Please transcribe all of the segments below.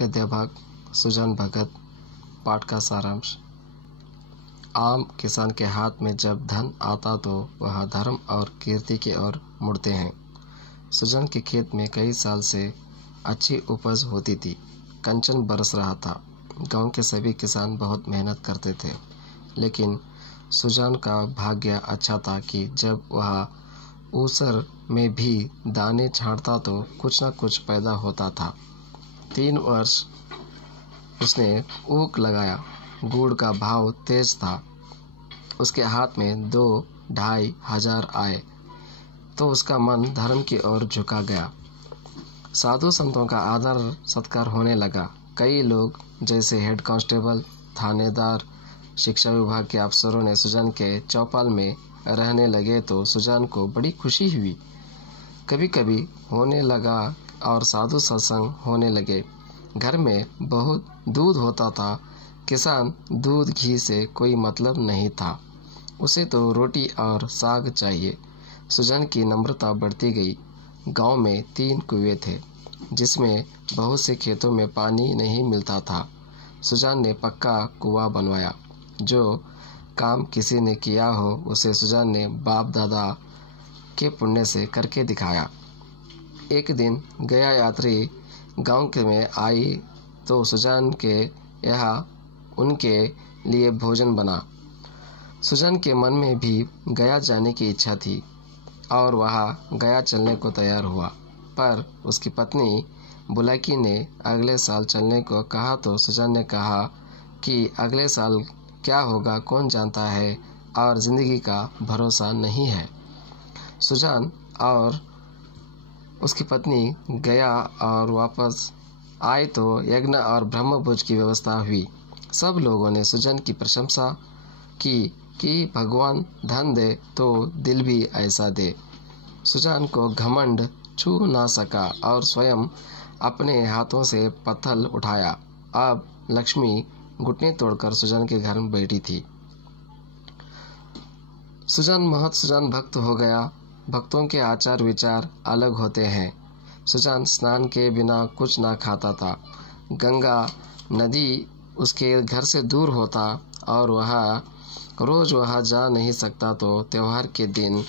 गद्य भाग सुजान भगत। पाठ का सारांश। आम किसान के हाथ में जब धन आता तो वह धर्म और कीर्ति की ओर मुड़ते हैं। सुजान के खेत में कई साल से अच्छी उपज होती थी। कंचन बरस रहा था। गांव के सभी किसान बहुत मेहनत करते थे, लेकिन सुजान का भाग्य अच्छा था कि जब वह ऊसर में भी दाने छांटता तो कुछ न कुछ पैदा होता था। 3 वर्ष उसने ऊख लगाया। गुड़ का भाव तेज था। उसके हाथ में 2-2.5 हजार आए तो उसका मन धर्म की ओर झुका गया। साधु संतों का आदर सत्कार होने लगा। कई लोग जैसे हेड कांस्टेबल, थानेदार, शिक्षा विभाग के अफसरों ने सुजान के चौपाल में रहने लगे तो सुजान को बड़ी खुशी हुई। कभी कभी होने लगा और साधु सत्संग होने लगे। घर में बहुत दूध होता था। किसान दूध घी से कोई मतलब नहीं था, उसे तो रोटी और साग चाहिए। सुजान की नम्रता बढ़ती गई। गांव में 3 कुएं थे, जिसमें बहुत से खेतों में पानी नहीं मिलता था। सुजान ने पक्का कुआं बनवाया। जो काम किसी ने किया हो उसे सुजान ने बाप दादा के पुण्य से करके दिखाया। एक दिन गया यात्री गांव में आई तो सुजान के यहाँ उनके लिए भोजन बना। सुजान के मन में भी गया जाने की इच्छा थी और वह गया चलने को तैयार हुआ, पर उसकी पत्नी बुलाकी ने अगले साल चलने को कहा तो सुजान ने कहा कि अगले साल क्या होगा कौन जानता है और ज़िंदगी का भरोसा नहीं है। सुजान और उसकी पत्नी गया और वापस आए तो यज्ञ और ब्रह्मभोज की व्यवस्था हुई। सब लोगों ने सुजान की प्रशंसा की कि भगवान धन दे तो दिल भी ऐसा दे। सुजान को घमंड छू ना सका और स्वयं अपने हाथों से पत्थर उठाया। अब लक्ष्मी घुटने तोड़कर सुजान के घर में बैठी थी। सुजान भक्त हो गया। भक्तों के आचार विचार अलग होते हैं। सुजान स्नान के बिना कुछ ना खाता था। गंगा नदी उसके घर से दूर होता और रोज वह जा नहीं सकता तो त्योहार के दिन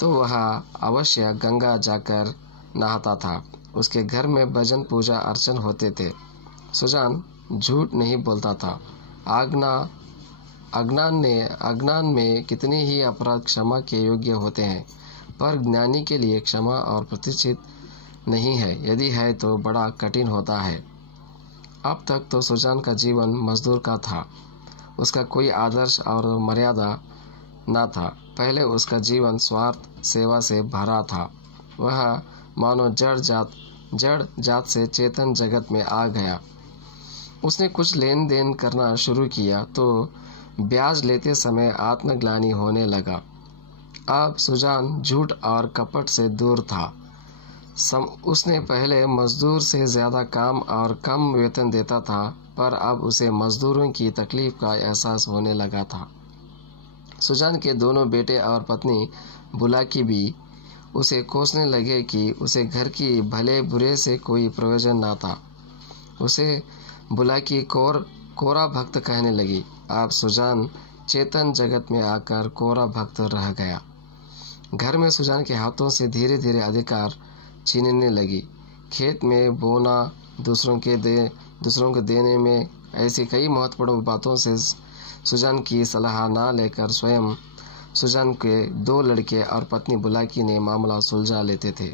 तो वह अवश्य गंगा जाकर नहाता था। उसके घर में भजन पूजा अर्चन होते थे। सुजान झूठ नहीं बोलता था। अज्ञान में कितने ही अपराध क्षमा के योग्य होते हैं, पर ज्ञानी के लिए क्षमा और प्रतिष्ठित नहीं है। यदि है तो बड़ा कठिन होता है। अब तक तो सुजान का जीवन मजदूर का था। उसका कोई आदर्श और मर्यादा न था। पहले उसका जीवन स्वार्थ सेवा से भरा था। वह मानो जड़ जात से चेतन जगत में आ गया। उसने कुछ लेन देन करना शुरू किया तो ब्याज लेते समय आत्मग्लानि होने लगा। अब सुजान झूठ और कपट से दूर था। उसने पहले मजदूर से ज़्यादा काम और कम वेतन देता था, पर अब उसे मजदूरों की तकलीफ का एहसास होने लगा था। सुजान के दोनों बेटे और पत्नी बुलाकी भी उसे कोसने लगे कि उसे घर की भले बुरे से कोई प्रयोजन ना था। उसे बुलाकी कोरा भक्त कहने लगी। अब सुजान चेतन जगत में आकर कोरा भक्त रह गया। घर में सुजान के हाथों से धीरे धीरे अधिकार छीनने लगी। खेत में बोना, दूसरों को देने में, ऐसी कई महत्वपूर्ण बातों से सुजान की सलाह ना लेकर स्वयं सुजान के 2 लड़के और पत्नी बुलाकी ने मामला सुलझा लेते थे।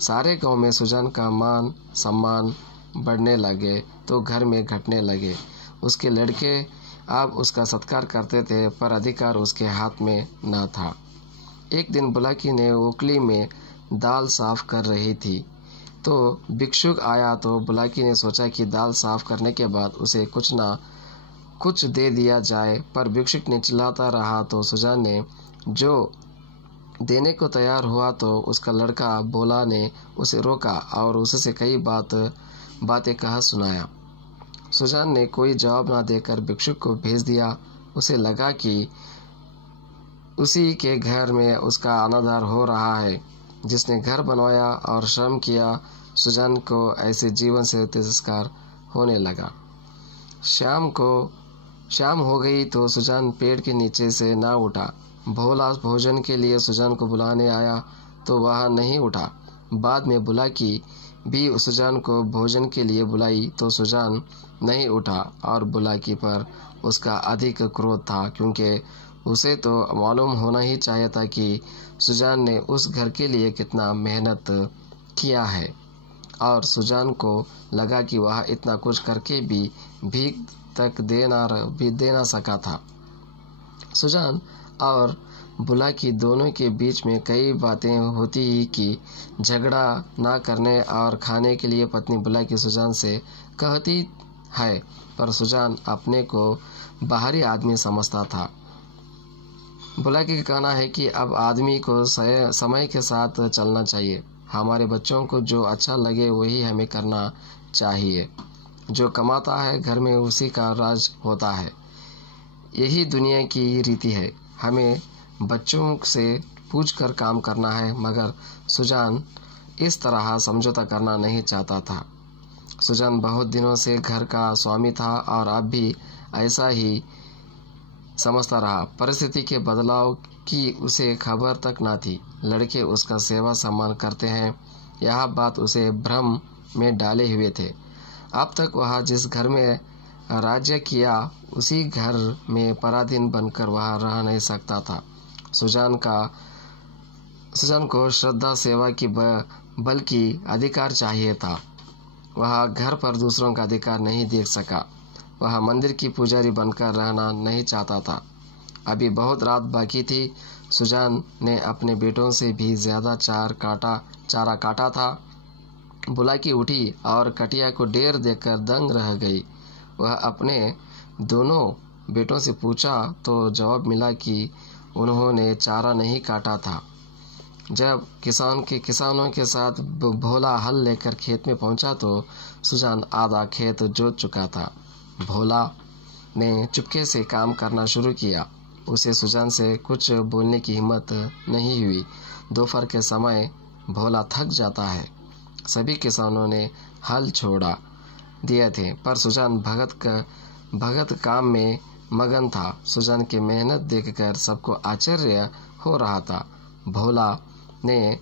सारे गांव में सुजान का मान सम्मान बढ़ने लगे तो घर में घटने लगे। उसके लड़के अब उसका सत्कार करते थे, पर अधिकार उसके हाथ में न था। एक दिन बुलाकी ने ओखली में दाल साफ कर रही थी तो भिक्षुक आया तो बुलाकी ने सोचा कि दाल साफ करने के बाद उसे कुछ ना कुछ दे दिया जाए, पर भिक्षुक ने चिल्लाता रहा तो सुजान ने जो देने को तैयार हुआ तो उसका लड़का बोला ने उसे रोका और उससे कई बातें कहा सुनाया। सुजान ने कोई जवाब ना देकर भिक्षुक को भेज दिया। उसे लगा कि उसी के घर में उसका अनादर हो रहा है। जिसने घर बनवाया और श्रम किया सुजान को ऐसे जीवन से तिरस्कार होने लगा। शाम हो गई तो सुजान पेड़ के नीचे से ना उठा। भोला भोजन के लिए सुजान को बुलाने आया तो वह नहीं उठा। बाद में बुलाकी भी सुजान को भोजन के लिए बुलाई तो सुजान नहीं उठा और बुलाकी पर उसका अधिक क्रोध था, क्योंकि उसे तो मालूम होना ही चाहिए था कि सुजान ने उस घर के लिए कितना मेहनत किया है, और सुजान को लगा कि वह इतना कुछ करके भी भीख तक दे ना सका था। सुजान और बुलाकी दोनों के बीच में कई बातें होती ही कि झगड़ा ना करने और खाने के लिए पत्नी बुलाकी सुजान से कहती है, पर सुजान अपने को बाहरी आदमी समझता था। बुलाकी का कहना है कि अब आदमी को समय के साथ चलना चाहिए। हमारे बच्चों को जो अच्छा लगे वही हमें करना चाहिए। जो कमाता है घर में उसी का राज होता है। यही दुनिया की रीति है। हमें बच्चों से पूछकर काम करना है। मगर सुजान इस तरह समझौता करना नहीं चाहता था। सुजान बहुत दिनों से घर का स्वामी था और अब भी ऐसा ही समझता रहा। परिस्थिति के बदलाव की उसे खबर तक न थी। लड़के उसका सेवा सम्मान करते हैं, यह बात उसे भ्रम में डाले हुए थे। अब तक वह जिस घर में राज्य किया उसी घर में पराधीन बनकर वह रह नहीं सकता था। सुजान को श्रद्धा सेवा की बल्कि अधिकार चाहिए था। वह घर पर दूसरों का अधिकार नहीं देख सका। वह मंदिर की पुजारी बनकर रहना नहीं चाहता था। अभी बहुत रात बाकी थी। सुजान ने अपने बेटों से भी ज़्यादा चारा काटा था। बुलाकी उठी और कटिया को ढेर देखकर दंग रह गई। वह अपने दोनों बेटों से पूछा तो जवाब मिला कि उन्होंने चारा नहीं काटा था। जब किसानों के साथ भोला हल लेकर खेत में पहुंचा तो सुजान आधा खेत जोत चुका था। भोला ने चुपके से काम करना शुरू किया। उसे सुजान से कुछ बोलने की हिम्मत नहीं हुई। दोपहर के समय भोला थक जाता है। सभी किसानों ने हल छोड़ा दिए थे, पर सुजान भगत काम में मगन था। सुजान की मेहनत देखकर सबको आश्चर्य हो रहा था। भोला ने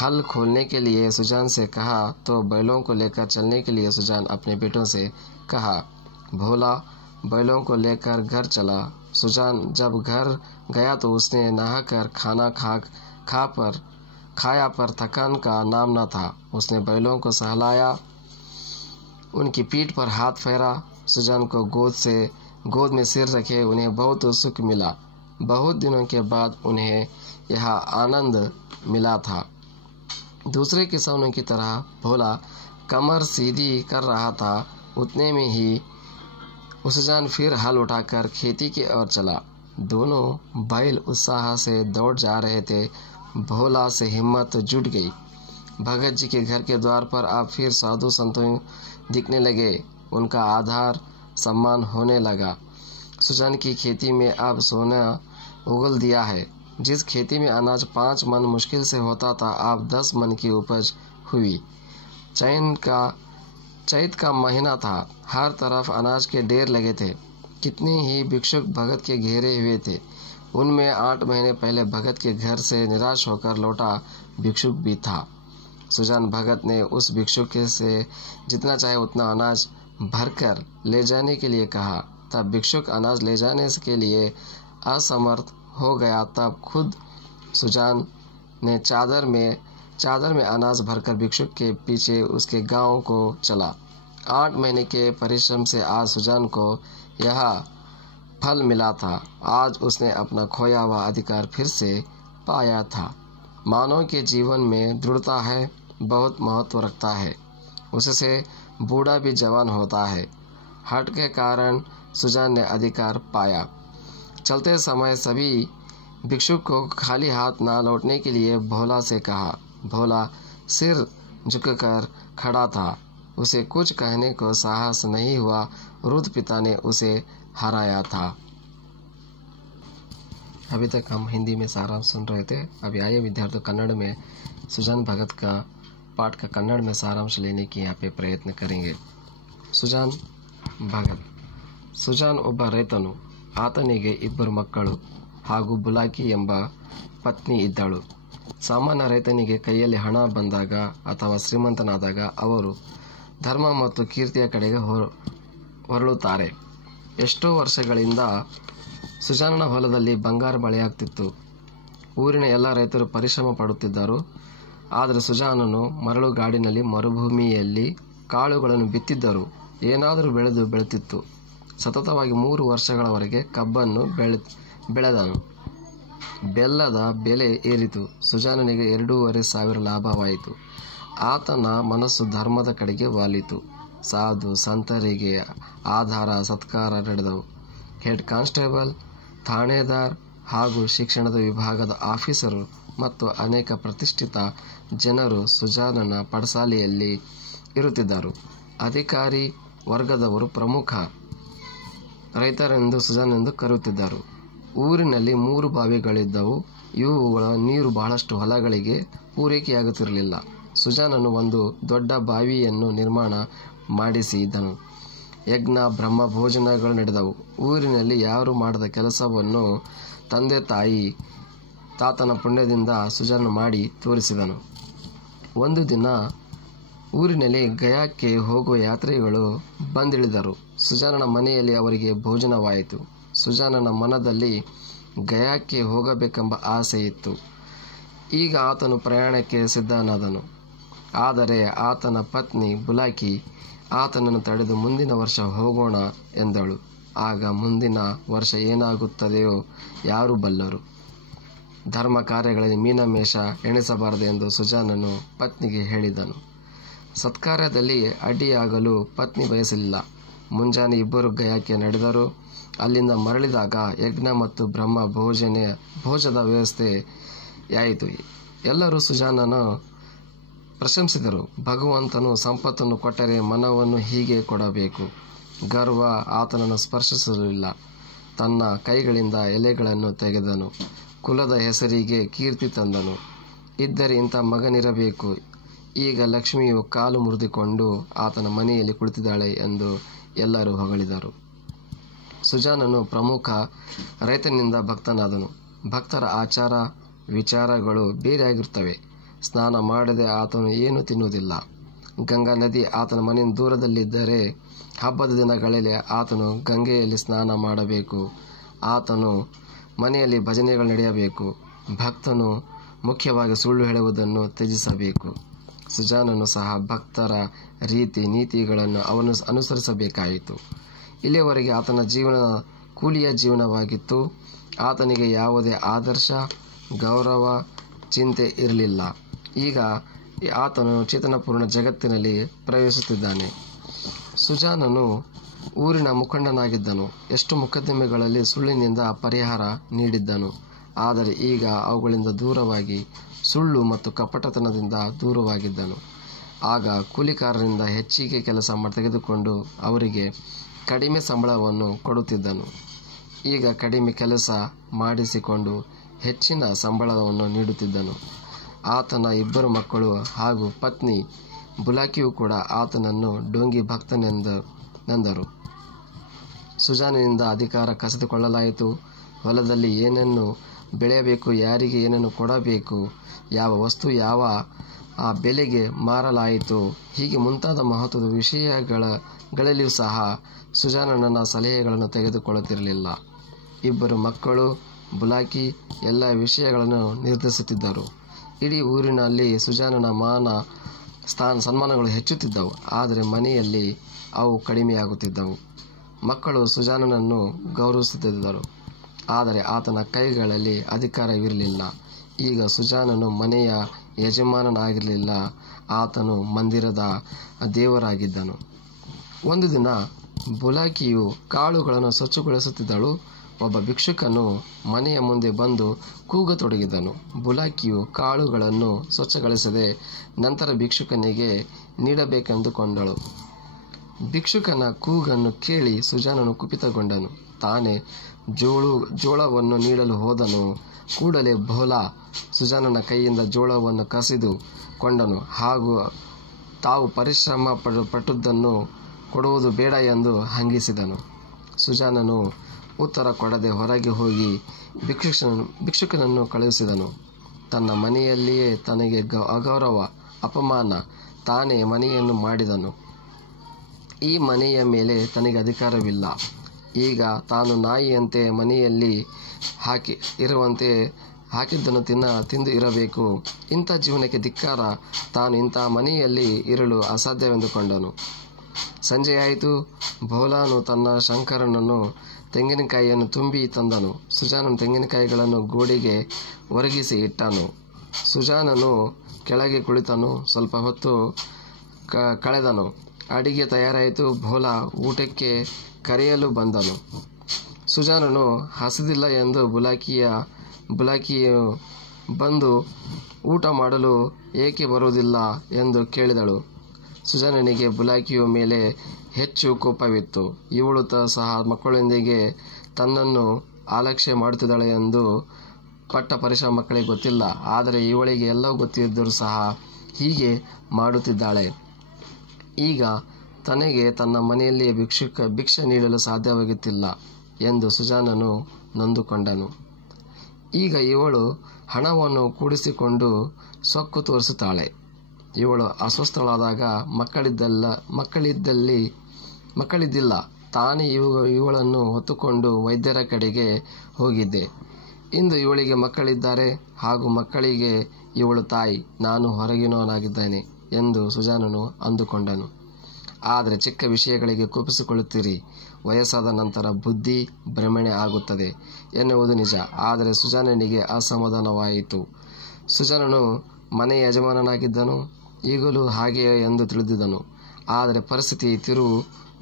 हल खोलने के लिए सुजान से कहा तो बैलों को लेकर चलने के लिए सुजान अपने बेटों से कहा। भोला बैलों को लेकर घर चला। सुजान जब घर गया तो उसने नहाकर खाना खाया पर थकान का नाम न था। उसने बैलों को सहलाया, उनकी पीठ पर हाथ फेरा। सुजान को गोद में सिर रखे उन्हें बहुत सुख मिला। बहुत दिनों के बाद उन्हें यह आनंद मिला था। दूसरे किसानों की तरह भोला कमर सीधी कर रहा था। उतने में ही सुजान फिर हल उठाकर खेती की ओर चला। दोनों बैल उत्साह से दौड़ जा रहे थे। भोला से हिम्मत जुट गई। भगत जी के घर के द्वार पर अब फिर साधु संतों दिखने लगे। उनका आधार सम्मान होने लगा। सुजान की खेती में अब सोना उगल दिया है। जिस खेती में अनाज 5 मन मुश्किल से होता था, अब 10 मन की उपज हुई। चैत का महीना था। हर तरफ अनाज के ढेर लगे थे। कितने ही भिक्षुक भगत के घेरे हुए थे। उनमें 8 महीने पहले भगत के घर से निराश होकर लौटा भिक्षुक भी था। सुजान भगत ने उस भिक्षुक से जितना चाहे उतना अनाज भरकर ले जाने के लिए कहा। तब भिक्षुक अनाज ले जाने के लिए असमर्थ हो गया। तब खुद सुजान ने चादर में अनाज भरकर भिक्षुक के पीछे उसके गांव को चला। 8 महीने के परिश्रम से आज सुजान को यह फल मिला था। आज उसने अपना खोया हुआ अधिकार फिर से पाया था। मानव के जीवन में दृढ़ता है बहुत महत्व रखता है। उससे बूढ़ा भी जवान होता है। हट के कारण सुजान ने अधिकार पाया। चलते समय सभी भिक्षुक को खाली हाथ ना लौटने के लिए भोला से कहा। भोला सिर झुककर खड़ा था। उसे कुछ कहने को साहस नहीं हुआ। रुद्र पिता ने उसे हराया था। अभी तक हम हिंदी में सारांश सुन रहे थे। अभी आइए विद्यार्थियों कन्नड़ में सुजान भगत का पाठ का कन्नड़ में सारांश लेने की यहाँ पे प्रयत्न करेंगे। ಸುಜಾನ್ ಭಗತ್. ಸುಜಾನ್ ಒಬ್ಬ ರೈತನು. ಆತನಿಗೆ 2 ಮಕ್ಕಳು ಹಾಗೂ ಬುಲಾಕಿ ಎಂಬ ಪತ್ನಿ ಇದ್ದಳು. ಸಾಮಾನ್ಯ ರೈತನಿಗೆ ಕೈಯಲ್ಲಿ ಹಣ ಬಂದಾಗ ಅಥವಾ ಶ್ರೀಮಂತನಾದಾಗ ಅವರು ಧರ್ಮ ಮತ್ತು ಕೀರ್ತಿಯ ಕಡೆಗೆ ಹೊರಳುತ್ತಾರೆ. ಎಷ್ಟೋ ವರ್ಷಗಳಿಂದ ಸುಜಾನನ ಹೊಲದಲ್ಲಿ ಬಂಗಾರ ಮಳೆಯಾಗ್ತಿತ್ತು. ಊರಿನ ಎಲ್ಲ ರೈತರು ಪರಿಶ್ರಮ ಪಡುತ್ತಿದ್ದರು. ಆದರೆ ಸುಜಾನನು ಮರಳುಗಾಡಿನಲ್ಲಿ ಮರುಭೂಮಿಯಲ್ಲಿ ಕಾಳುಗಳನ್ನು ಬಿತ್ತಿದ್ದರು. ಏನಾದರೂ ಬೆಳೆಯುತ್ತಿತ್ತು. ಸತತವಾಗಿ 3 ವರ್ಷಗಳವರೆಗೆ ಕಬ್ಬನ್ನು ಬೆಳೆದನು. ಬೆಲ್ಲದ ಬೆಲೆ ಏರಿತು. ಸುಜಾನನಿಗೆ 2,500 ಲಾಭವಾಯಿತು. ಆತನ ಮನಸ್ಸು ಧರ್ಮದ ಕಡೆಗೆ ವಾಲಿತು. ಸಾಧು ಸಂತರಿಗೆ ಆಧಾರ ಸತ್ಕಾರ ನಡೆದವು. ಹೆಡ್ ಕಾನ್ಸ್ಟೇಬಲ್, ಠಾಣೆದಾರ್ ಹಾಗೂ ಶಿಕ್ಷಣದ ವಿಭಾಗದ ಆಫೀಸರು ಮತ್ತು ಅನೇಕ ಪ್ರತಿಷ್ಠಿತ ಜನರು ಸುಜಾನನ ಪಡಸಾಲೆಯಲ್ಲಿ ಇರುತ್ತಿದ್ದರು. ಅಧಿಕಾರಿ ವರ್ಗದವರು ಪ್ರಮುಖ ರೈತರೆಂದು ಸುಜಾನೆಂದು ಕರೆಯುತ್ತಿದ್ದರು. ಊರಿನಲ್ಲಿ 3 ಬಾವಿಗಳಿದ್ದವು. ಇವುಗಳ ನೀರು ಬಹಳಷ್ಟು ಹೊಲಗಳಿಗೆ ಪೂರೈಕೆಯಾಗುತ್ತಿರಲಿಲ್ಲ. ಸುಜಾನನು ಒಂದು ದೊಡ್ಡ ಬಾವಿಯನ್ನು ನಿರ್ಮಾಣ ಮಾಡಿಸಿದನು. ಯಜ್ಞ ಬ್ರಹ್ಮ ಭೋಜನಗಳು ನಡೆದವು. ಊರಿನಲ್ಲಿ ಯಾರು ಮಾಡದ ಕೆಲಸವನ್ನು ತಂದೆ ತಾತನ ಪುಣ್ಯದಿಂದ ಸುಜಾನ ಮಾಡಿ ತೋರಿಸಿದನು. ಒಂದು ದಿನ ಊರಿನಲ್ಲಿ ಗಯಾಕ್ಕೆ ಹೋಗುವ ಯಾತ್ರಿಗಳು ಬಂದಿಳಿದರು. ಸುಜಾನನ ಮನೆಯಲ್ಲಿ ಅವರಿಗೆ ಭೋಜನವಾಯಿತು. ಸುಜಾನನ ಮನದಲ್ಲಿ ಗಯಾಕ್ಕೆ ಹೋಗಬೇಕೆಂಬ ಆಸೆ ಇತ್ತು. ಈಗ ಆತನು ಪ್ರಯಾಣಕ್ಕೆ ಸಿದ್ಧನಾದನು. ಆದರೆ ಆತನ ಪತ್ನಿ ಬುಲಾಕಿ ಆತನನ್ನು ತಡೆದು ಮುಂದಿನ ವರ್ಷ ಹೋಗೋಣ ಎಂದಳು. ಆಗ ಮುಂದಿನ ವರ್ಷ ಏನಾಗುತ್ತದೆಯೋ ಯಾರು ಬಲ್ಲರು. ಧರ್ಮ ಕಾರ್ಯಗಳಲ್ಲಿ ಮೀನಮೇಷ ಎಣಿಸಬಾರದೆಂದು ಸುಜಾನನು ಪತ್ನಿಗೆ ಹೇಳಿದನು. ಸತ್ಕಾರ್ಯದಲ್ಲಿ ಅಡ್ಡಿಯಾಗಲು ಪತ್ನಿ ಬಯಸಲಿಲ್ಲ. ಮುಂಜಾನೆ 2 ಗಯಾಕ್ಕೆ ನಡೆದರು. ಅಲ್ಲಿಂದ ಮರಳಿದಾಗ ಯಜ್ಞ ಮತ್ತು ಬ್ರಹ್ಮ ಭೋಜದ ವ್ಯವಸ್ಥೆಯಾಯಿತು. ಎಲ್ಲರೂ ಸುಜಾನನ ಪ್ರಶಂಸಿದರು. ಭಗವಂತನು ಸಂಪತ್ತನ್ನು ಕೊಟ್ಟರೆ ಮನವನ್ನು ಹೀಗೆ ಕೊಡಬೇಕು. ಗರ್ವ ಆತನನ್ನು ಸ್ಪರ್ಶಿಸಲಿಲ್ಲ. ತನ್ನ ಕೈಗಳಿಂದ ಎಲೆಗಳನ್ನು ತೆಗೆದನು. ಕುಲದ ಹೆಸರಿಗೆ ಕೀರ್ತಿ ತಂದನು. ಇದ್ದರೆ ಇಂಥ ಮಗನಿರಬೇಕು. ಈಗ ಲಕ್ಷ್ಮಿಯು ಕಾಲು ಮುರಿದುಕೊಂಡು ಆತನ ಮನೆಯಲ್ಲಿ ಕುಳಿತಿದ್ದಾಳೆ ಎಂದು ಎಲ್ಲರೂ ಹೊಗಳಿದರು. ಸುಜಾನನು ಪ್ರಮುಖ ರೈತನಿಂದ ಭಕ್ತನಾದನು. ಭಕ್ತರ ಆಚಾರ ವಿಚಾರಗಳು ಬೇರೆಯಾಗಿರುತ್ತವೆ. ಸ್ನಾನ ಮಾಡದೆ ಆತನು ಏನೂ ತಿನ್ನುವುದಿಲ್ಲ. ಗಂಗಾ ನದಿ ಆತನ ಮನೆಯಿಂದ ದೂರದಲ್ಲಿದ್ದರೆ ಹಬ್ಬದ ದಿನಗಳಲ್ಲಿ ಆತನು ಗಂಗೆಯಲ್ಲಿ ಸ್ನಾನ ಮಾಡಬೇಕು. ಆತನು ಮನೆಯಲ್ಲಿ ಭಜನೆಗಳು ನಡೆಯಬೇಕು. ಭಕ್ತನು ಮುಖ್ಯವಾಗಿ ಸುಳ್ಳು ಹೇಳುವುದನ್ನು ತ್ಯಜಿಸಬೇಕು. ಸುಜಾನನು ಸಹ ಭಕ್ತರ ರೀತಿ ನೀತಿಗಳನ್ನು ಅವನು ಅನುಸರಿಸಬೇಕಾಯಿತು. ಇಲ್ಲಿಯವರೆಗೆ ಆತನ ಜೀವನ ಕೂಲಿಯ ಜೀವನವಾಗಿತ್ತು. ಆತನಿಗೆ ಯಾವುದೇ ಆದರ್ಶ, ಗೌರವ, ಚಿಂತೆ ಇರಲಿಲ್ಲ. ಈಗ ಆತನು ಚೇತನಪೂರ್ಣ ಜಗತ್ತಿನಲ್ಲಿ ಪ್ರವೇಶಿಸುತ್ತಿದ್ದಾನೆ. ಸುಜಾನನು ಊರಿನ ಮುಖಂಡನಾಗಿದ್ದನು. ಎಷ್ಟು ಮೊಕದ್ದಮೆಗಳಲ್ಲಿ ಸುಳ್ಳಿನಿಂದ ಪರಿಹಾರ ನೀಡಿದ್ದನು. ಆದರೆ ಈಗ ಅವುಗಳಿಂದ ದೂರವಾಗಿ ಸುಳ್ಳು ಮತ್ತು ಕಪಟತನದಿಂದ ದೂರವಾಗಿದ್ದನು. ಆಗ ಕೂಲಿಕಾರರಿಂದ ಹೆಚ್ಚಿಗೆ ಕೆಲಸ ತೆಗೆದುಕೊಂಡು ಅವರಿಗೆ ಕಡಿಮೆ ಸಂಬಳವನ್ನು ಕೊಡುತ್ತಿದ್ದನು. ಈಗ ಕಡಿಮೆ ಕೆಲಸ ಮಾಡಿಸಿಕೊಂಡು ಹೆಚ್ಚಿನ ಸಂಬಳವನ್ನು ನೀಡುತ್ತಿದ್ದನು. ಆತನ 2 ಮಕ್ಕಳು ಹಾಗೂ ಪತ್ನಿ ಬುಲಾಕಿಯು ಕೂಡ ಆತನನ್ನು ಡೋಂಗಿ ಭಕ್ತನೆಂದರು. ಸುಜಾನನಿಂದ ಅಧಿಕಾರ ಕಸಿದುಕೊಳ್ಳಲಾಯಿತು. ಹೊಲದಲ್ಲಿ ಏನನ್ನು ಬೆಳೆಯಬೇಕು, ಯಾರಿಗೆ ಏನನ್ನು ಕೊಡಬೇಕು, ಯಾವ ವಸ್ತು ಯಾವ ಬೆಲೆಗೆ ಮಾರಲಾಯಿತು, ಹೀಗೆ ಮುಂತಾದ ಮಹತ್ವದ ವಿಷಯಗಳಲ್ಲಿಯೂ ಸಹ ಸುಜಾನನ ಸಲಹೆಗಳನ್ನು ತೆಗೆದುಕೊಳ್ಳುತ್ತಿರಲಿಲ್ಲ. 2 ಮಕ್ಕಳು ಬುಲಾಕಿ ಎಲ್ಲ ವಿಷಯಗಳನ್ನು ನಿರ್ಧರಿಸುತ್ತಿದ್ದರು. ಇಡೀ ಊರಿನಲ್ಲಿ ಸುಜಾನನ ಮಾನ ಸನ್ಮಾನಗಳು ಹೆಚ್ಚುತ್ತಿದ್ದವು. ಆದರೆ ಮನೆಯಲ್ಲಿ ಅವು ಕಡಿಮೆಯಾಗುತ್ತಿದ್ದವು. ಮಕ್ಕಳು ಸುಜಾನನನ್ನು ಗೌರವಿಸುತ್ತಿದ್ದರು. ಆದರೆ ಆತನ ಕೈಗಳಲ್ಲಿ ಅಧಿಕಾರವಿರಲಿಲ್ಲ. ಈಗ ಸುಜಾನನು ಮನೆಯ ಯಜಮಾನನಾಗಿರಲಿಲ್ಲ. ಆತನು ಮಂದಿರದ ದೇವರಾಗಿದ್ದನು. ಒಂದು ದಿನ ಬುಲಾಕಿಯು ಕಾಳುಗಳನ್ನು ಸ್ವಚ್ಛಗೊಳಿಸುತ್ತಿದ್ದಳು. ಒಬ್ಬ ಭಿಕ್ಷುಕನು ಮನೆಯ ಮುಂದೆ ಬಂದು ಕೂಗತೊಡಗಿದನು. ಬುಲಾಕಿಯು ಕಾಳುಗಳನ್ನು ಸ್ವಚ್ಛಗೊಳಿಸದೆ ನಂತರ ಭಿಕ್ಷುಕನಿಗೆ ನೀಡಬೇಕೆಂದುಕೊಂಡಳು. ಭಿಕ್ಷುಕನ ಕೂಗನ್ನು ಕೇಳಿ ಸುಜಾನನು ಕುಪಿತಗೊಂಡನು. ತಾನೇ ಜೋಳವನ್ನು ನೀಡಲು ಹೋದನು. ಕೂಡಲೇ ಭೋಲಾ ಸುಜಾನನ ಕೈಯಿಂದ ಜೋಳವನ್ನು ಕಸಿದು ಕೊಂಡನು ಹಾಗೂ ತಾವು ಪರಿಶ್ರಮ ಪಟ್ಟದ್ದನ್ನು ಕೊಡುವುದು ಬೇಡ ಎಂದು ಹಂಗಿಸಿದನು. ಸುಜಾನನು ಉತ್ತರ ಕೊಡದೆ ಹೊರಗೆ ಹೋಗಿ ಭಿಕ್ಷುಕನನ್ನು ಕಳುಹಿಸಿದನು. ತನ್ನ ಮನೆಯಲ್ಲಿಯೇ ತನಗೆ ಅಗೌರವ ಅಪಮಾನ, ತಾನೇ ಮನೆಯನ್ನು ಮಾಡಿದನು. ಈ ಮನೆಯ ಮೇಲೆ ತನಗೆ ಅಧಿಕಾರವಿಲ್ಲ. ಈಗ ತಾನು ನಾಯಿಯಂತೆ ಮನೆಯಲ್ಲಿ ಇರುವಂತೆ ಹಾಕಿದ್ದನ್ನು ತಿಂದು ಇರಬೇಕು. ಇಂಥ ಜೀವನಕ್ಕೆ ಧಿಕ್ಕಾರ, ತಾನು ಇಂಥ ಮನೆಯಲ್ಲಿ ಇರಲು ಅಸಾಧ್ಯವೆಂದುಕೊಂಡನು. ಸಂಜೆಯಾಯಿತು. ಭೋಲಾನು ತನ್ನ ಶಂಕರನನ್ನು ತೆಂಗಿನಕಾಯಿಯನ್ನು ತುಂಬಿ ತಂದನು. ಸುಜಾನನು ತೆಂಗಿನಕಾಯಿಗಳನ್ನು ಗೋಡೆಗೆ ಒರಗಿಸಿ ಇಟ್ಟನು. ಸುಜಾನನು ಕೆಳಗೆ ಕುಳಿತನು. ಸ್ವಲ್ಪ ಹೊತ್ತು ಕಳೆದನು. ಅಡಿಗೆ ತಯಾರಾಯಿತು. ಭೋಲಾ ಊಟಕ್ಕೆ ಕರೆಯಲು ಬಂದನು. ಸುಜಾನನು ಹಸಿದಿಲ್ಲ ಎಂದು ಬುಲಾಕಿಯು ಬಂದು ಊಟ ಮಾಡಲು ಏಕೆ ಬರುವುದಿಲ್ಲ ಎಂದು ಕೇಳಿದಳು. ಸುಜಾನನಿಗೆ ಬುಲಾಕಿಯ ಮೇಲೆ ಹೆಚ್ಚು ಕೋಪವಿತ್ತು. ಇವಳು ಸಹ ಮಕ್ಕಳೊಂದಿಗೆ ತನ್ನನ್ನು ಅಲಕ್ಷ್ಯ ಮಾಡುತ್ತಿದ್ದಾಳೆ ಎಂದು ಪಟ್ಟ ಪರಿಶ್ರಮ ಮಕ್ಕಳಿಗೆ ಗೊತ್ತಿಲ್ಲ. ಆದರೆ ಇವಳಿಗೆ ಎಲ್ಲವೂ ಗೊತ್ತಿದ್ದರೂ ಸಹ ಹೀಗೆ ಮಾಡುತ್ತಿದ್ದಾಳೆ. ಈಗ ತನಗೆ ತನ್ನ ಮನೆಯಲ್ಲಿ ಭಿಕ್ಷೆ ನೀಡಲು ಸಾಧ್ಯವಾಗುತ್ತಿಲ್ಲ ಎಂದು ಸುಜಾನನು ನೊಂದುಕೊಂಡನು. ಈಗ ಇವಳು ಹಣವನ್ನು ಕೂಡಿಸಿಕೊಂಡು ಸೊಕ್ಕು ತೋರಿಸುತ್ತಾಳೆ. ಇವಳು ಅಸ್ವಸ್ಥಳಾದಾಗ ಮಕ್ಕಳಿದ್ದಿಲ್ಲ. ತಾನೇ ಇವಳನ್ನು ಹೊತ್ತುಕೊಂಡು ವೈದ್ಯರ ಕಡೆಗೆ ಹೋಗಿದ್ದೆ. ಇಂದು ಇವಳಿಗೆ ಮಕ್ಕಳಿದ್ದಾರೆ ಹಾಗೂ ಮಕ್ಕಳಿಗೆ ಇವಳು ತಾಯಿ. ನಾನು ಹೊರಗಿನವನಾಗಿದ್ದೇನೆ ಎಂದು ಸುಜಾನನು ಅಂದುಕೊಂಡನು. ಆದರೆ ಚಿಕ್ಕ ವಿಷಯಗಳಿಗೆ ಕೋಪಿಸಿಕೊಳ್ಳುತ್ತೀರಿ. ವಯಸ್ಸಾದ ನಂತರ ಬುದ್ಧಿ ಭ್ರಮಣೆ ಆಗುತ್ತದೆ ಎನ್ನುವುದು ನಿಜ. ಆದರೆ ಸುಜಾನನಿಗೆ ಅಸಮಾಧಾನವಾಯಿತು. ಸುಜಾನನು ಮನೆಯ ಯಜಮಾನನಾಗಿದ್ದನು. ಈಗಲೂ ಹಾಗೆಯೇ ಎಂದು ತಿಳಿದಿದ್ದನು. ಆದರೆ ಪರಿಸ್ಥಿತಿ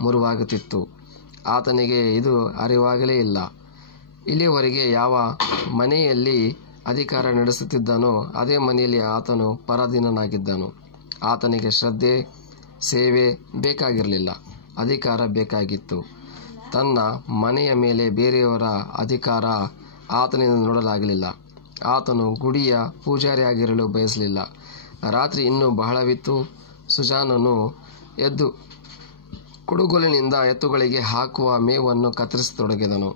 ಮುರುವಾಗುತ್ತಿತ್ತು. ಆತನಿಗೆ ಇದು ಅರಿವಾಗಲೇ ಇಲ್ಲ. ಇಲ್ಲಿಯವರೆಗೆ ಯಾವ ಮನೆಯಲ್ಲಿ ಅಧಿಕಾರ ನಡೆಸುತ್ತಿದ್ದನೋ ಅದೇ ಮನೆಯಲ್ಲಿ ಆತನು ಪರಾಧೀನನಾಗಿದ್ದನು. ಆತನಿಗೆ ಶ್ರದ್ಧೆ, ಸೇವೆ ಬೇಕಾಗಿರಲಿಲ್ಲ, ಅಧಿಕಾರ ಬೇಕಾಗಿತ್ತು. ತನ್ನ ಮನೆಯ ಮೇಲೆ ಬೇರೆಯವರ ಅಧಿಕಾರ ಆತನಿಂದ ನೋಡಲಾಗಲಿಲ್ಲ. ಆತನು ಗುಡಿಯ ಪೂಜಾರಿಯಾಗಿರಲು ಬಯಸಲಿಲ್ಲ. ರಾತ್ರಿ ಇನ್ನೂ ಬಹಳವಿತ್ತು. ಸುಜಾನನು ಎದ್ದು ಕುಡುಗೋಲಿನಿಂದ ಎತ್ತುಗಳಿಗೆ ಹಾಕುವ ಮೇವನ್ನು ಕತ್ತರಿಸತೊಡಗಿದನು.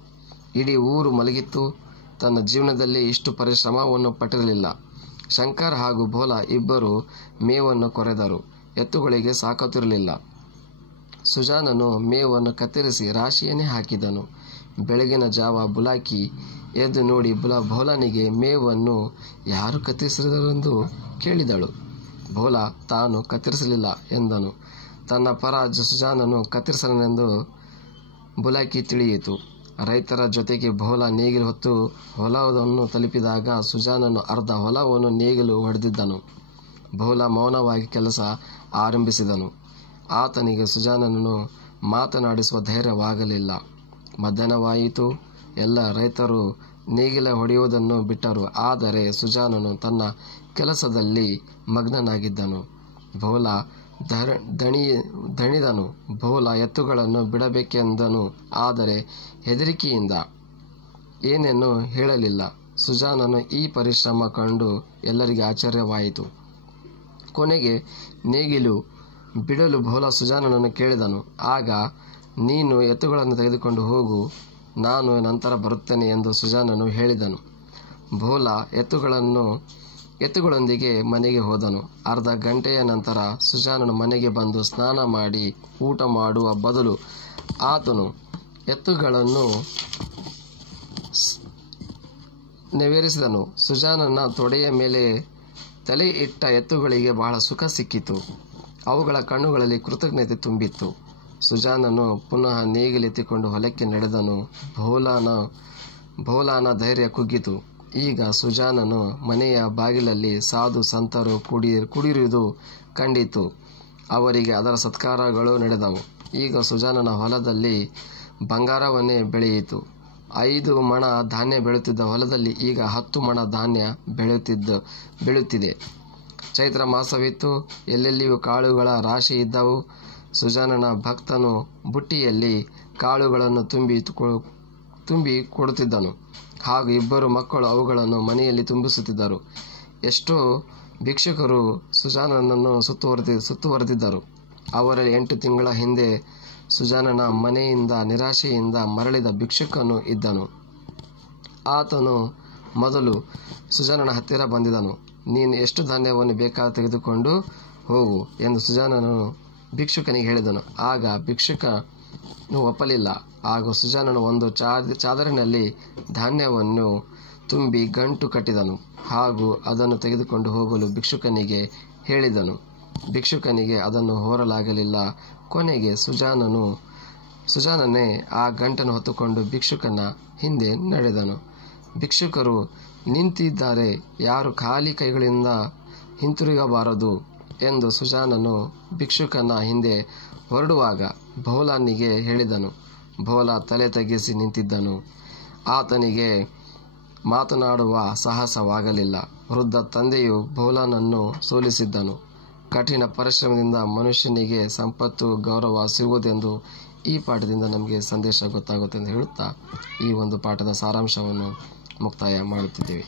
ಇಡೀ ಊರು ಮಲಗಿತ್ತು. ತನ್ನ ಜೀವನದಲ್ಲಿ ಇಷ್ಟು ಪರಿಶ್ರಮವನ್ನು ಪಟ್ಟಿರಲಿಲ್ಲ. ಶಂಕರ್ ಹಾಗೂ ಭೋಲಾ ಇಬ್ಬರು ಮೇವನ್ನು ಕೊರೆದರು. ಎತ್ತುಗಳಿಗೆ ಸಾಕುತ್ತಿರಲಿಲ್ಲ. ಸುಜಾನನು ಮೇವನ್ನು ಕತ್ತರಿಸಿ ರಾಶಿಯನ್ನೇ ಹಾಕಿದನು. ಬೆಳಗಿನ ಜಾವ ಬುಲಾಕಿ ಎದ್ದು ನೋಡಿ ಭೋಲಾನಿಗೆ ಮೇವನ್ನು ಯಾರು ಕತ್ತರಿಸಿದರೆಂದು ಕೇಳಿದಳು. ಭೋಲಾ ತಾನು ಕತ್ತರಿಸಲಿಲ್ಲ ಎಂದನು. ತನ್ನ ಪರ ಸುಜಾನನು ಕತ್ತರಿಸಲೆಂದು ಬುಲಾಕಿ ತಿಳಿಯಿತು. ರೈತರ ಜೊತೆಗೆ ಭೋಲಾ ನೇಗಿಲು ಹೊತ್ತು ಹೊಲವನ್ನು ತಲುಪಿದಾಗ ಸುಜಾನನು ಅರ್ಧ ಹೊಲವನ್ನು ನೇಗಿಲು ಹೊಡೆದಿದ್ದನು. ಭೋಲಾ ಮೌನವಾಗಿ ಕೆಲಸ ಆರಂಭಿಸಿದನು. ಆತನಿಗೆ ಸುಜಾನನನ್ನು ಮಾತನಾಡಿಸುವ ಧೈರ್ಯವಾಗಲಿಲ್ಲ. ಮಧ್ಯಾಹ್ನವಾಯಿತು. ಎಲ್ಲ ರೈತರು ನೇಗಿಲ ಹೊಡೆಯುವುದನ್ನು ಬಿಟ್ಟರು. ಆದರೆ ಸುಜಾನನು ತನ್ನ ಕೆಲಸದಲ್ಲಿ ಮಗ್ನನಾಗಿದ್ದನು. ಭೋಲಾ ದಣಿದನು. ಭೋಲಾ ಎತ್ತುಗಳನ್ನು ಬಿಡಬೇಕೆಂದನು. ಆದರೆ ಹೆದರಿಕೆಯಿಂದ ಏನೇನೂ ಹೇಳಲಿಲ್ಲ. ಸುಜಾನನು ಈ ಪರಿಶ್ರಮ ಕಂಡು ಎಲ್ಲರಿಗೆ ಆಶ್ಚರ್ಯವಾಯಿತು. ಕೊನೆಗೆ ನೇಗಿಲು ಬಿಡಲು ಭೋಲಾ ಸುಜಾನನನ್ನು ಕೇಳಿದನು. ಆಗ, ನೀನು ಎತ್ತುಗಳನ್ನು ತೆಗೆದುಕೊಂಡು ಹೋಗು, ನಾನು ನಂತರ ಬರುತ್ತೇನೆ ಎಂದು ಸುಜಾನನು ಹೇಳಿದನು. ಭೋಲಾ ಎತ್ತುಗಳೊಂದಿಗೆ ಮನೆಗೆ ಹೋದನು. ಅರ್ಧ ಗಂಟೆಯ ನಂತರ ಸುಜಾನನು ಮನೆಗೆ ಬಂದು ಸ್ನಾನ ಮಾಡಿ ಊಟ ಮಾಡುವ ಬದಲು ಆತನು ಎತ್ತುಗಳನ್ನು ನೆವೇರಿಸಿದನು. ಸುಜಾನನ ತೊಡೆಯ ಮೇಲೆ ತಲೆ ಇಟ್ಟ ಎತ್ತುಗಳಿಗೆ ಬಹಳ ಸುಖ ಸಿಕ್ಕಿತು. ಅವುಗಳ ಕಣ್ಣುಗಳಲ್ಲಿ ಕೃತಜ್ಞತೆ ತುಂಬಿತ್ತು. ಸುಜಾನನು ಪುನಃ ನೇಗಿಲೆತ್ತಿಕೊಂಡು ಹೊಲಕ್ಕೆ ನಡೆದನು. ಭೋಲಾನ ಧೈರ್ಯ ಕುಗ್ಗಿತು. ಈಗ ಸುಜಾನನು ಮನೆಯ ಬಾಗಿಲಲ್ಲಿ ಸಾಧು ಸಂತರು ಕುಡಿಯುವುದು ಕಂಡಿತು. ಅವರಿಗೆ ಅದರ ಸತ್ಕಾರಗಳು ನಡೆದವು. ಈಗ ಸುಜಾನನ ಹೊಲದಲ್ಲಿ ಬಂಗಾರವನ್ನೇ ಬೆಳೆಯಿತು. 5 ಮಣ ಧಾನ್ಯ ಬೆಳೆಯುತ್ತಿದ್ದ ಹೊಲದಲ್ಲಿ ಈಗ 10 ಮಣ ಧಾನ್ಯ ಬೆಳೆಯುತ್ತಿದೆ. ಚೈತ್ರ ಮಾಸವಿತ್ತು. ಎಲ್ಲೆಲ್ಲಿಯೂ ಕಾಳುಗಳ ರಾಶಿ ಇದ್ದವು. ಸುಜಾನನ ಭಕ್ತನು ಬುಟ್ಟಿಯಲ್ಲಿ ಕಾಳುಗಳನ್ನು ತುಂಬಿ ಕೊಡುತ್ತಿದ್ದನು ಹಾಗೂ 2 ಮಕ್ಕಳು ಅವುಗಳನ್ನು ಮನೆಯಲ್ಲಿ ತುಂಬಿಸುತ್ತಿದ್ದರು. ಎಷ್ಟೋ ಭಿಕ್ಷುಕರು ಸುಜಾನನನ್ನು ಸುತ್ತುವರೆದಿದ್ದರು. ಅವರಲ್ಲಿ 8 ತಿಂಗಳ ಹಿಂದೆ ಸುಜಾನನ ಮನೆಯಿಂದ ನಿರಾಶೆಯಿಂದ ಮರಳಿದ ಭಿಕ್ಷುಕನು ಇದ್ದನು. ಆತನು ಮೊದಲು ಸುಜಾನನ ಹತ್ತಿರ ಬಂದಿದ್ದನು. ನೀನು ಎಷ್ಟು ಧಾನ್ಯವನ್ನು ಬೇಕಾದ ತೆಗೆದುಕೊಂಡು ಹೋಗು ಎಂದು ಸುಜಾನನು ಭಿಕ್ಷುಕನಿಗೆ ಹೇಳಿದನು. ಆಗ ಭಿಕ್ಷುಕನು ಒಪ್ಪಲಿಲ್ಲ. ಆಗ ಸುಜಾನನು ಒಂದು ಚಾದರಿನಲ್ಲಿ ಧಾನ್ಯವನ್ನು ತುಂಬಿ ಗಂಟು ಕಟ್ಟಿದನು ಹಾಗೂ ಅದನ್ನು ತೆಗೆದುಕೊಂಡು ಹೋಗಲು ಭಿಕ್ಷುಕನಿಗೆ ಹೇಳಿದನು. ಭಿಕ್ಷುಕನಿಗೆ ಅದನ್ನು ಹೊರಲಾಗಲಿಲ್ಲ. ಕೊನೆಗೆ ಸುಜಾನನೇ ಆ ಗಂಟನ್ನು ಹೊತ್ತುಕೊಂಡು ಭಿಕ್ಷುಕನ ಹಿಂದೆ ನಡೆದನು. ಭಿಕ್ಷುಕರು ನಿಂತಿದ್ದಾರೆ, ಯಾರು ಖಾಲಿ ಕೈಗಳಿಂದ ಹಿಂತಿರುಗಬಾರದು ಎಂದು ಸುಜಾನನು ಭಿಕ್ಷುಕನ ಹಿಂದೆ ಹೊರಡುವಾಗ ಬಹುಲನಿಗೆ ಹೇಳಿದನು. ಬಹುಲ ತಲೆ ತಗ್ಗಿಸಿ ನಿಂತಿದ್ದನು. ಆತನಿಗೆ ಮಾತನಾಡುವ ಸಾಹಸವಾಗಲಿಲ್ಲ. ವೃದ್ಧ ತಂದೆಯು ಬಹುಲನನ್ನು ಸೋಲಿಸಿದ್ದನು. ಕಠಿಣ ಪರಿಶ್ರಮದಿಂದ ಮನುಷ್ಯನಿಗೆ ಸಂಪತ್ತು ಗೌರವ ಸಿಗುವುದೆಂದು ಈ ಪಾಠದಿಂದ ನಮಗೆ ಸಂದೇಶ ಗೊತ್ತಾಗುತ್ತೆ ಎಂದು ಹೇಳುತ್ತಾ ಈ ಒಂದು ಪಾಠದ ಸಾರಾಂಶವನ್ನು ಮುಕ್ತಾಯ ಮಾಡುತ್ತಿದ್ದೇವೆ.